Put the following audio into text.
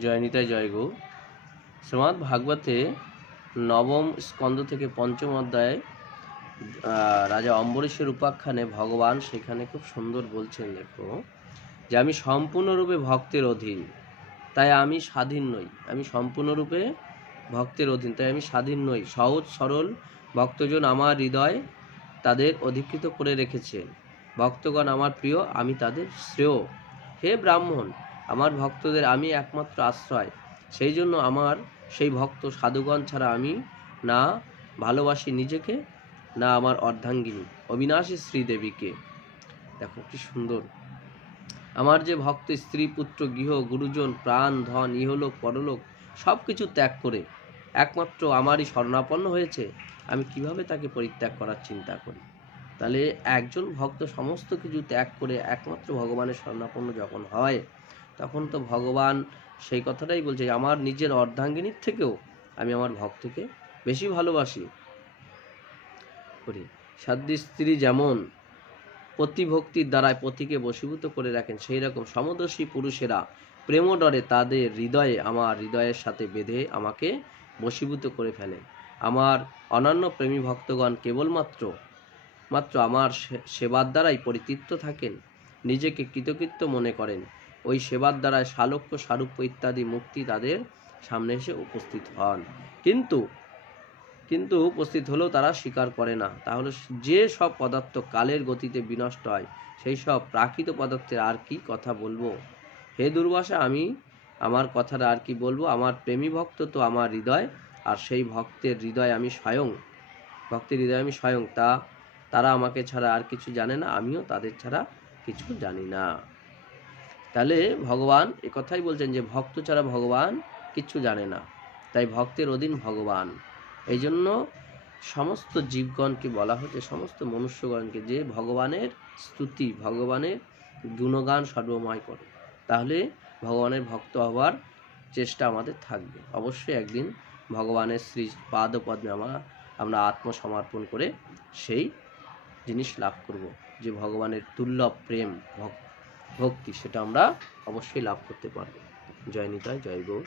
জয় নিতাই জয় গো। শ্রীমদ্ ভাগবতে নবম স্কন্ধ থেকে পঞ্চম অধ্যায়ে রাজা অম্বরীশের উপাখ্যানে ভগবান সেখানে খুব সুন্দর বলছেন, দেখো যে আমি সম্পূর্ণরূপে ভক্তের অধীন, তাই আমি স্বাধীন নই। আমি সম্পূর্ণরূপে ভক্তের অধীন, তাই আমি স্বাধীন নই। সহজ সরল ভক্তজন আমার হৃদয় তাদের অধিকৃত করে রেখেছেন। ভক্তগণ আমার প্রিয়, আমি তাদের শ্রেয়। হে ব্রাহ্মণ, আমার ভক্তদের আমি একমাত্র আশ্রয়। সেই জন্য আমার সেই ভক্ত সাধুগণ ছাড়া আমি না ভালোবাসি নিজেকে, না আমার অর্ধাঙ্গিনী অবিনাশী শ্রীদেবীকে। দেখো কি সুন্দর। আমার যে ভক্ত স্ত্রী পুত্র গৃহ গুরুজন প্রাণ ধন ইহলোক পরলোক সব কিছু ত্যাগ করে একমাত্র আমারই শরণাপন্ন হয়েছে, আমি কিভাবে তাকে পরিত্যাগ করার চিন্তা করি? তাহলে একজন ভক্ত সমস্ত কিছু ত্যাগ করে একমাত্র ভগবানের শরণাপন্ন যখন হয়, তখন তো ভগবান সেই কথাটাই বলছে, আমার নিজের অর্ধাঙ্গিনীর থেকেও আমি আমার ভক্তকে বেশি ভালোবাসি করি। সাধ্বী স্ত্রী যেমন পতিভক্তির দ্বারায় পতিকে বশীভূত করে রাখেন, সেই রকম সমদর্শী পুরুষেরা প্রেমডরে তাদের হৃদয়ে আমার হৃদয়ের সাথে বেঁধে আমাকে বশীভূত করে ফেলেন। আমার অনন্য প্রেমী ভক্তগণ কেবলমাত্র আমার সেবার দ্বারাই পরিতৃপ্ত থাকেন, নিজেকে কৃতকৃত্য মনে করেন। ওই সেবার দ্বারায় শালক্য সারূপ্য ইত্যাদি মুক্তি তাদের সামনে এসে উপস্থিত হন, কিন্তু উপস্থিত হলেও তারা স্বীকার করে না। তাহলে যে সব পদার্থ কালের গতিতে বিনষ্ট হয়, সেই সব প্রাকৃত পদার্থের আর কি কথা বলবো? হে দুর্বাসা, আমি আমার কথাটা আর কি বলবো? আমার প্রেমী ভক্ত তো আমার হৃদয়, আর সেই ভক্তের হৃদয় আমি স্বয়ং। ভক্তের হৃদয় আমি স্বয়ং, তারা আমাকে ছাড়া আর কিছু জানে না, আমিও তাদের ছাড়া কিছু জানি না। তাহলে ভগবান একথাই বলছেন যে ভক্ত ছাড়া ভগবান কিচ্ছু জানে না, তাই ভক্তের অধীন ভগবান। এই জন্য সমস্ত জীবগণকে বলা হচ্ছে, সমস্ত মনুষ্যগণকে, যে ভগবানের স্তুতি ভগবানের গুণগান সর্বময় করে। তাহলে ভগবানের ভক্ত হওয়ার চেষ্টা আমাদের থাকবে। অবশ্যই একদিন ভগবানের শ্রী পাদপদ্মে আমরা আত্মসমর্পণ করে সেই জিনিস লাভ করব, যে ভগবানের দুর্লভ প্রেম ভক্তি, সেটা আমরা অবশ্যই লাভ করতে পারব। জয় নিতাই জয় গৌর।